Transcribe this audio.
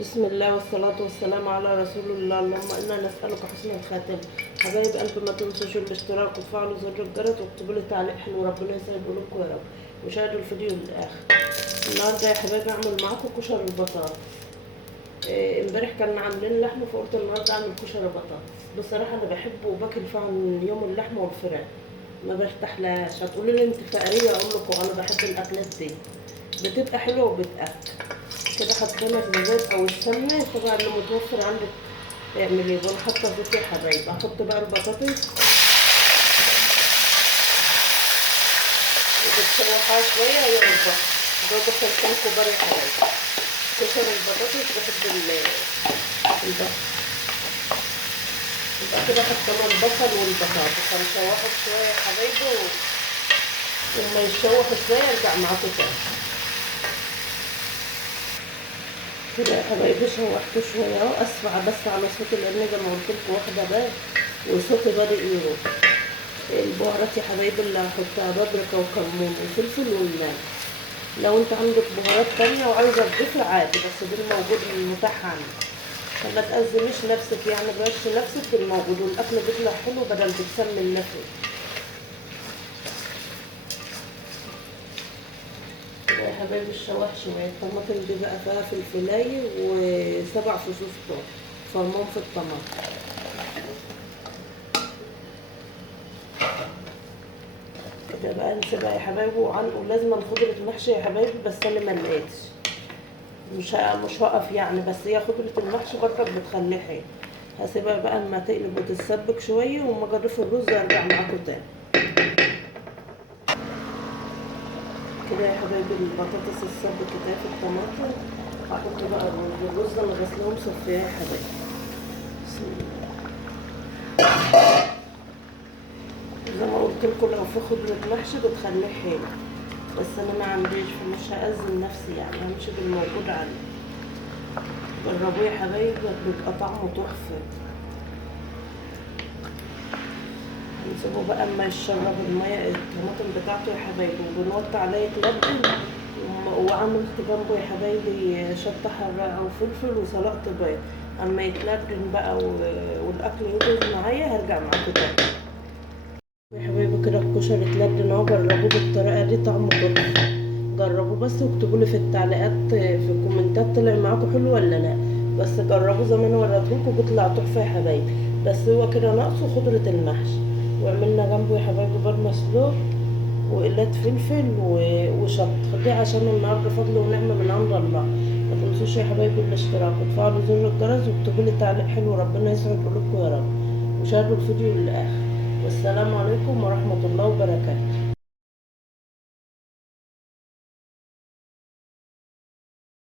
بسم الله والصلاة والسلام على رسول الله. اللهم إنا نسألك حسن الخاتم. حبايب قلبي، ما تنسوش الاشتراك وتفعلوا زر الجرس واكتبوا لي تعليق حلو، ربنا يسعد قلوبكم يا رب، وشاهدوا الفيديو للآخر. النهارده يا حبايبي أعمل معاكم كشري البطاطس. امبارح كنا عاملين لحمة، فقلت النهارده أعمل كشري بطاطس. بصراحة أنا بحبه وباكل فيه عن يوم اللحمة والفراخ، ما برتاحلهاش. هتقولوا لي انت فقرية، اقول لكم انا بحب الاكلات دي، بتبقى حلوة وبتأكل. كده حطينا في الزيت او السمنه، طبعا اللي متوفر عندك اعمليه. وانا حاطه زيت يا حبايبي. احط بقى البطاطس وبتشوحها شويه هي والبصل. دول فلفل كبار يا حبايبي. كشر البطاطس بحب البصل. يبقى كده حطينا البصل والبطاطس هنشوحهم شويه يا حبايبي، ولما يتشوحوا شويه ارجع معاكم تاني. كده يا حبايبي شوحته شويه اهو. اسمع بس على صوتي، لان زي ما قلت لكم واخده بال وصوتي بادئ يروح. البهارات يا حبايبي اللي هحطها بابريكا وكمون وفلفل والملح. لو انت عندك بهارات تانية وعايزة تضيفي عادي، بس دي الموجود المتاح عندك. فما تأزميش نفسك، يعني بلاش نفسك بالموجود، والاكل بيطلع حلو بدل بتسمي النفس. كده يا حبايبي الشواح شوية. الطماطم دي بقى فيها فلفلاية و7 فصوص توم فرمهم في الطماطم. كده بقى نسيبها يا حبايبي ولازم خضرة محشي يا حبايبي، بس انا ما لقيتش. مش هقف يعني، بس هي خضرة المحشي برضك بتخليه حلو. هسيبها بقى اما تقلب وتتسبك شوية، وما اجرف الرز ارجع معاكم تاني. كده يا حبايبي البطاطس اتسبكت اهي في الطماطم. هحط بقى الرز اللي غسلهم صفيه يا حبايبي. بسم الله. زي ما قلت لكم، لو في خضرة محشي بتخليه حلو، بس انا ما عنديش، فمش هأذن نفسي يعني، همشي بالموجود عندي. جربوه يا حبايبي، بيبقى طعمه تحفة. نسيبه بقى اما يشرب المية الطماطم بتاعته يا حبايبي، وبنوطي عليه يتلبن. وعملت جنبه يا حبايبي شطة حراقة او فلفل وسلقت بيض. اما يتلبن بقى والاكل يجهز معايا هرجع معاكم تاني. يا حبايبي كده الكشري اتلبن اهو. جربوه بالطريقة دي، طعمه تحفة. جربوه بس واكتبوا لي في التعليقات في الكومنتات طلع معاكم حلو ولا لا. بس جربوه زي ما انا وريتهولكوا، بيطلع تحفة يا حبايبي. بس هو كده ناقصه خضرة المحشي. وعملنا جنبه يا حبايبي بار مسلوق وقلات فلفل وشط دي، عشان النهارده فضل ونعمة من عند الله. ما تنسوش يا حبايبي الاشتراك وتفعلوا زر الجرس واكتبوا لي تعليق حلو، ربنا يسعد قلوبكم يا رب، وشاهدوا الفيديو للاخر. والسلام عليكم ورحمة الله وبركاته.